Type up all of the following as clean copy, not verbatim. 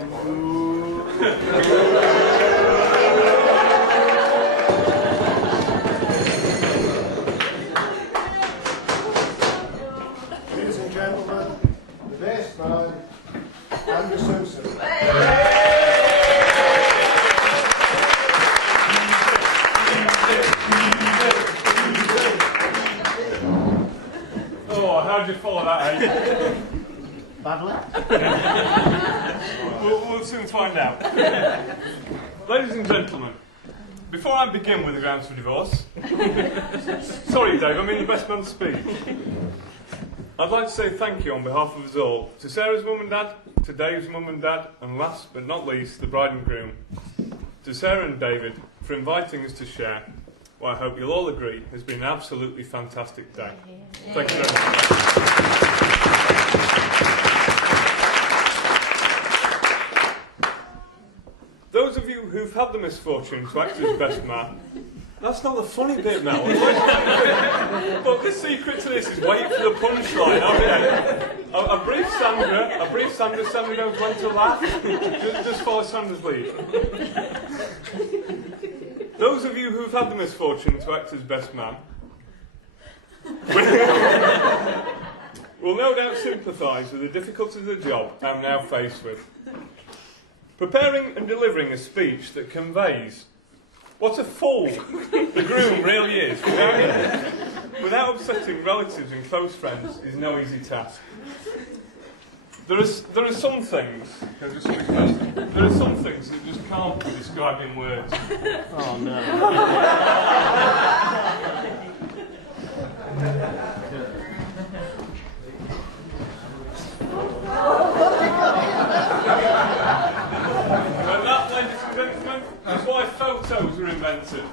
Ladies and gentlemen, the best man, Andrew Simpson. Oh, how did you follow that, eh? Badly. We'll soon find out. Ladies and gentlemen, before I begin with the grounds for divorce, sorry Dave, I mean the best man to speak. I'd like to say thank you on behalf of us all to Sarah's mum and dad, to Dave's mum and dad, and last but not least, the bride and groom, to Sarah and David for inviting us to share what I hope you'll all agree has been an absolutely fantastic day. Thank you very much. Those of you who've had the misfortune to act as best man, that's not the funny bit, Mel. But the secret to this is wait for the punchline, okay? A brief Sandra, Sandra knows when to laugh. Just follow Sandra's lead. Those of you who've had the misfortune to act as best man will no doubt sympathise with the difficulties of the job I'm now faced with. Preparing and delivering a speech that conveys what a fool the groom really is without upsetting relatives and close friends is no easy task. There are some things that just can't be described in words. Oh no. And that, ladies and gentlemen, is why photos were invented.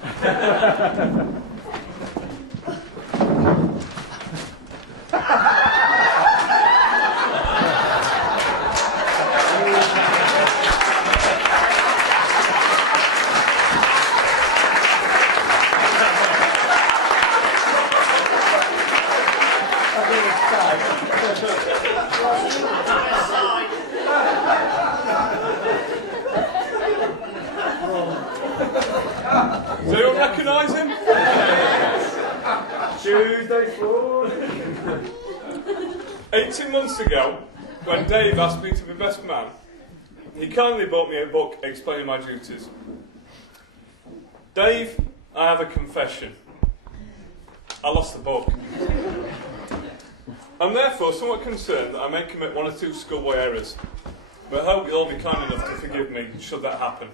Do you recognise him? Tuesday forward. 18 months ago, when Dave asked me to be best man, he kindly bought me a book explaining my duties. Dave, I have a confession. I lost the book. I'm therefore somewhat concerned that I may commit one or two schoolboy errors, but I hope you'll all be kind enough to forgive me should that happen.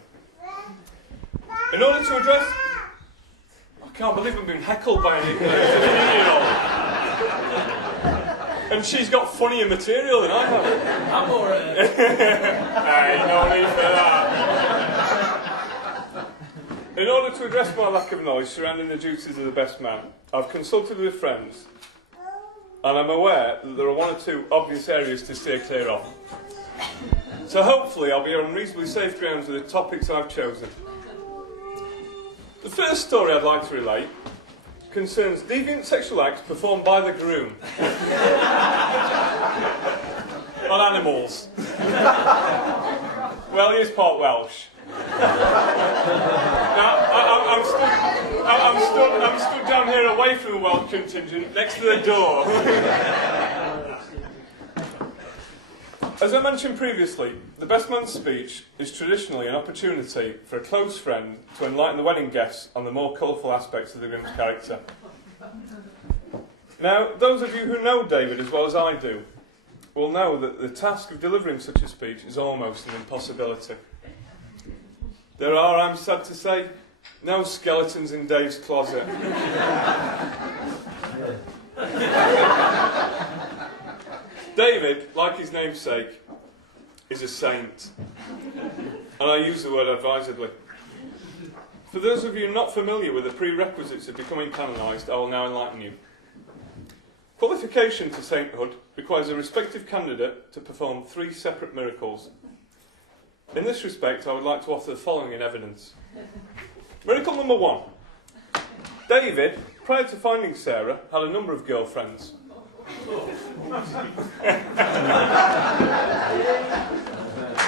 In order to address... I can't believe I'm being heckled by an 18-year-old. And she's got funnier material than I have. I'm alright. Hey, no need for that. In order to address my lack of knowledge surrounding the duties of the best man, I've consulted with friends, and I'm aware that there are one or two obvious areas to steer clear of. So hopefully I'll be on reasonably safe grounds with the topics I've chosen. The first story I'd like to relate concerns deviant sexual acts performed by the groom on animals. Well, he is part Welsh. Now, I'm stood down here away from the Welsh contingent, next to the door. As I mentioned previously, the best man's speech is traditionally an opportunity for a close friend to enlighten the wedding guests on the more colourful aspects of the groom's character. Now, those of you who know David as well as I do will know that the task of delivering such a speech is almost an impossibility. There are, I'm sad to say, no skeletons in Dave's closet. David, like his namesake, is a saint. And I use the word advisedly. For those of you not familiar with the prerequisites of becoming canonised, I will now enlighten you. Qualification to sainthood requires a respective candidate to perform 3 separate miracles. In this respect, I would like to offer the following in evidence. Miracle number 1. David, prior to finding Sarah, had a number of girlfriends.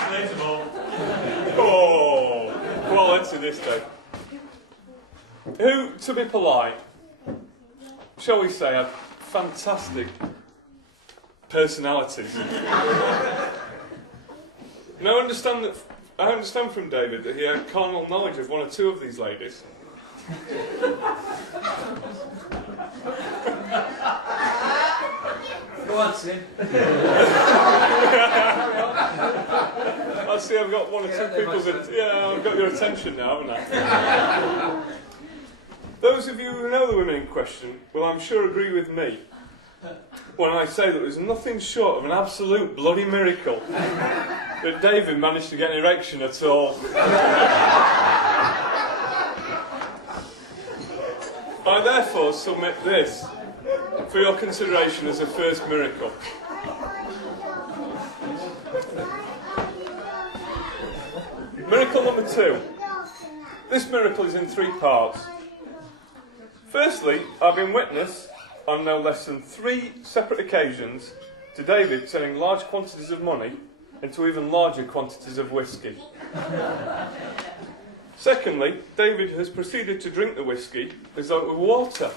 Relatable. to this day. Who, to be polite, shall we say, had fantastic personalities. Now, I understand from David that he had carnal knowledge of one or two of these ladies. Go on, Sim. I see I've got one or two people that... Yeah, I've got your attention now, haven't I? Those of you who know the women in question will, I'm sure, agree with me when I say that there's nothing short of an absolute bloody miracle that David managed to get an erection at all. I therefore submit this for your consideration as a first miracle. Miracle number 2. This miracle is in 3 parts. Firstly, I've been witness on no less than 3 separate occasions to David turning large quantities of money into even larger quantities of whiskey. Secondly, David has proceeded to drink the whiskey as though it were water.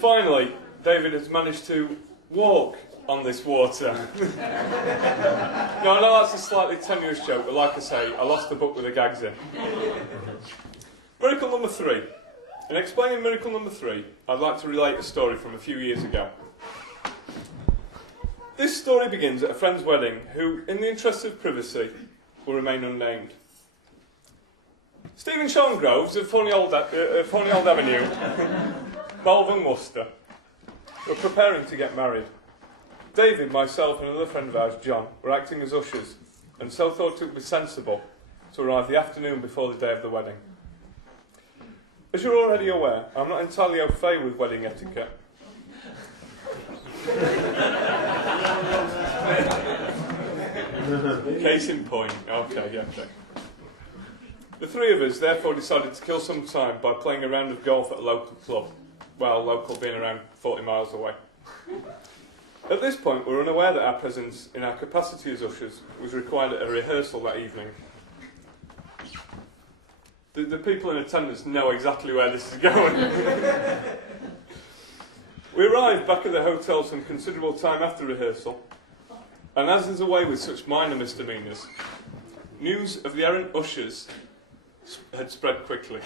Finally, David has managed to walk on this water. Now, I know that's a slightly tenuous joke, but like I say, I lost the book with the gags in. Miracle number 3. In explaining miracle number 3, I'd like to relate a story from a few years ago. This story begins at a friend's wedding who, in the interest of privacy, will remain unnamed. Stephen Sean Groves of Funny Old Avenue, Malvern, Worcester, were preparing to get married. David, myself and another friend of ours, John, were acting as ushers, and so thought it would be sensible to arrive the afternoon before the day of the wedding. As you're already aware, I'm not entirely au fait with wedding etiquette. Case in point. Okay, yeah, okay. The 3 of us therefore decided to kill some time by playing a round of golf at a local club, well, local being around 40 miles away. At this point, we were unaware that our presence in our capacity as ushers was required at a rehearsal that evening. The people in attendance know exactly where this is going. We arrived back at the hotel some considerable time after rehearsal, and as is the way with such minor misdemeanours, news of the errant ushers had spread quickly.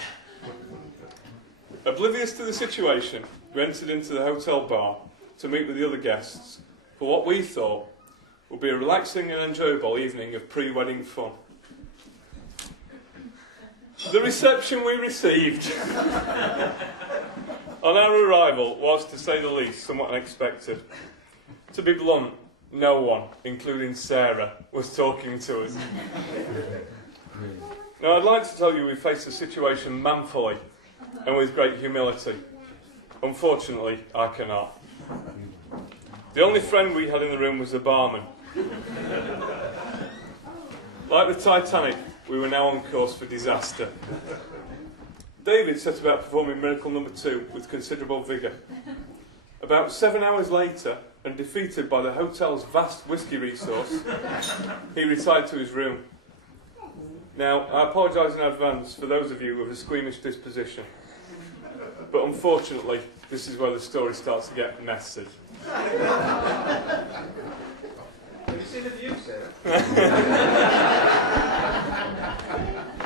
Oblivious to the situation, we entered into the hotel bar to meet with the other guests for what we thought would be a relaxing and enjoyable evening of pre-wedding fun. The reception we received on our arrival was, to say the least, somewhat unexpected. To be blunt, no one, including Sarah, was talking to us. Now, I'd like to tell you we faced the situation manfully and with great humility. Unfortunately, I cannot. The only friend we had in the room was the barman. Like the Titanic, we were now on course for disaster. David set about performing miracle number 2 with considerable vigour. About 7 hours later, and defeated by the hotel's vast whisky resource, he retired to his room. Now, I apologise in advance for those of you with a squeamish disposition, but unfortunately, this is where the story starts to get messy. Have you seen the view, Sarah?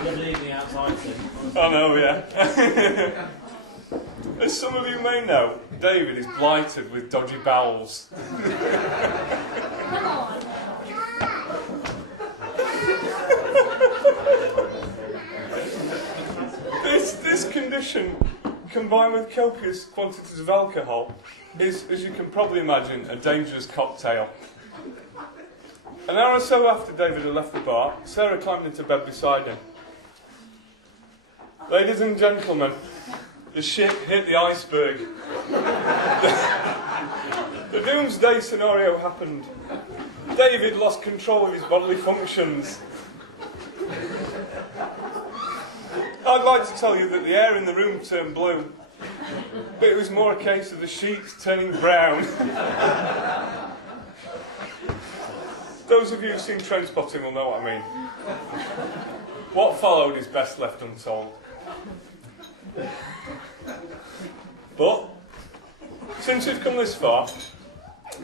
Lovely evening outside, Sim. I know, yeah. As some of you may know, David is blighted with dodgy bowels. This condition, combined with copious quantities of alcohol, is, as you can probably imagine, a dangerous cocktail. An hour or so after David had left the bar, Sarah climbed into bed beside him. Ladies and gentlemen, the ship hit the iceberg. The doomsday scenario happened. David lost control of his bodily functions. I'd like to tell you that the air in the room turned blue, but it was more a case of the sheets turning brown. Those of you who've seen Trainspotting will know what I mean. What followed is best left untold. But since we've come this far,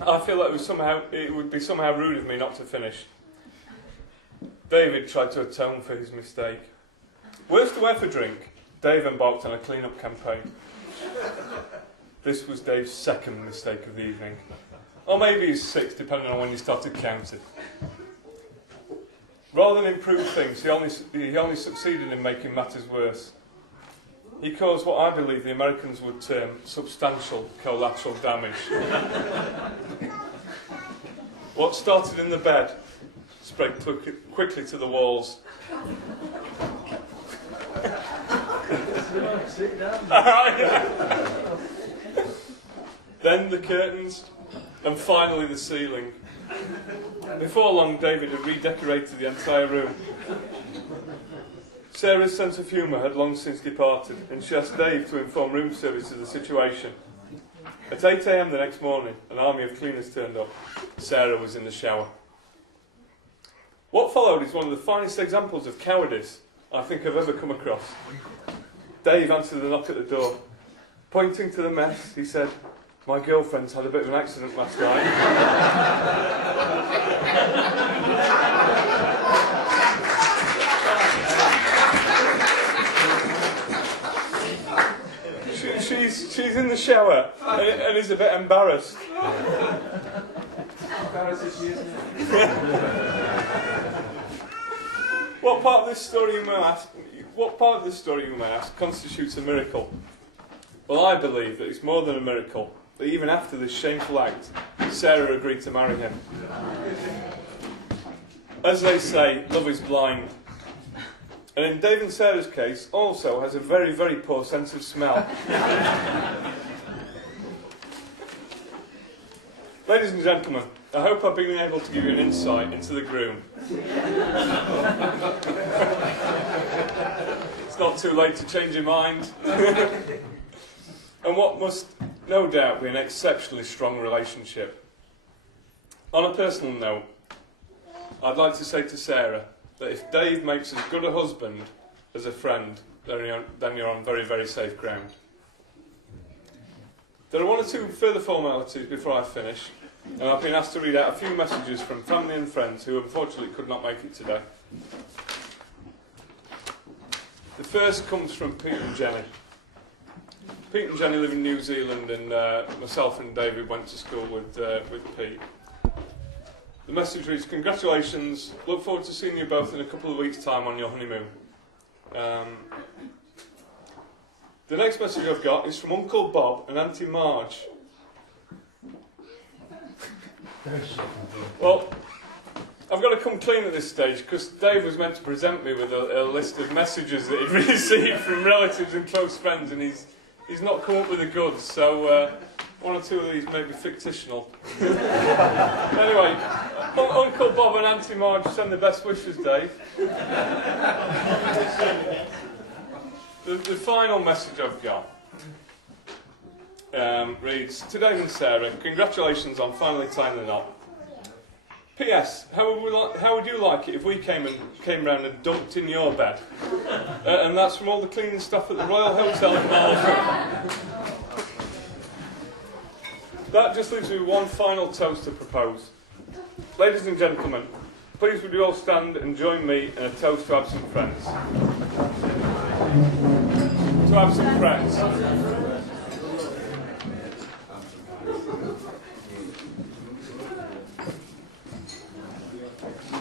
I feel like it would be somehow rude of me not to finish. David tried to atone for his mistake. Worse to ever drink, Dave embarked on a clean-up campaign. This was Dave's second mistake of the evening. Or maybe his sixth, depending on when you started counting. Rather than improve things, he only succeeded in making matters worse. He caused what I believe the Americans would term substantial collateral damage. What started in the bed spread quickly to the walls. Then the curtains, and finally the ceiling. Before long, David had redecorated the entire room. Sarah's sense of humour had long since departed, and she asked Dave to inform room service of the situation. At 8 a.m. the next morning, an army of cleaners turned up. Sarah was in the shower. What followed is one of the finest examples of cowardice I think I've ever come across. Dave answered the knock at the door. Pointing to the mess, he said, "My girlfriend's had a bit of an accident last night." She's in the shower and is a bit embarrassed. What part of this story, you may ask, constitutes a miracle? Well, I believe that it's more than a miracle, that even after this shameful act, Sarah agreed to marry him. As they say, love is blind. And in Dave and Sarah's case, also has a very, very poor sense of smell. Ladies and gentlemen, I hope I've been able to give you an insight into the groom. It's not too late to change your mind. And what must no doubt be an exceptionally strong relationship. On a personal note, I'd like to say to Sarah that if Dave makes as good a husband as a friend, then you're on very, very safe ground. There are one or two further formalities before I finish, and I've been asked to read out a few messages from family and friends who unfortunately could not make it today. The first comes from Pete and Jenny. Pete and Jenny live in New Zealand, and myself and David went to school with Pete. The message reads, "Congratulations, look forward to seeing you both in a couple of weeks' time on your honeymoon." The next message I've got is from Uncle Bob and Auntie Marge. Well, I've got to come clean at this stage because Dave was meant to present me with a list of messages that he'd received from relatives and close friends, and he's not come up with the goods, so one or two of these may be fictional. Anyway, Uncle Bob and Auntie Marge send the best wishes, Dave. The final message I've got reads, "To Dave and Sarah, congratulations on finally tying the knot. P.S. How would you like it if we came round and dumped in your bed?" And that's from all the cleaning staff at the Royal Hotel in Malta. That just leaves me one final toast to propose. Ladies and gentlemen, please would you all stand and join me in a toast to absent friends. To absent friends.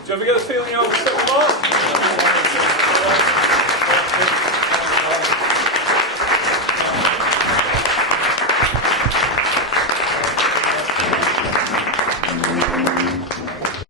Do you ever get a feeling you're upset?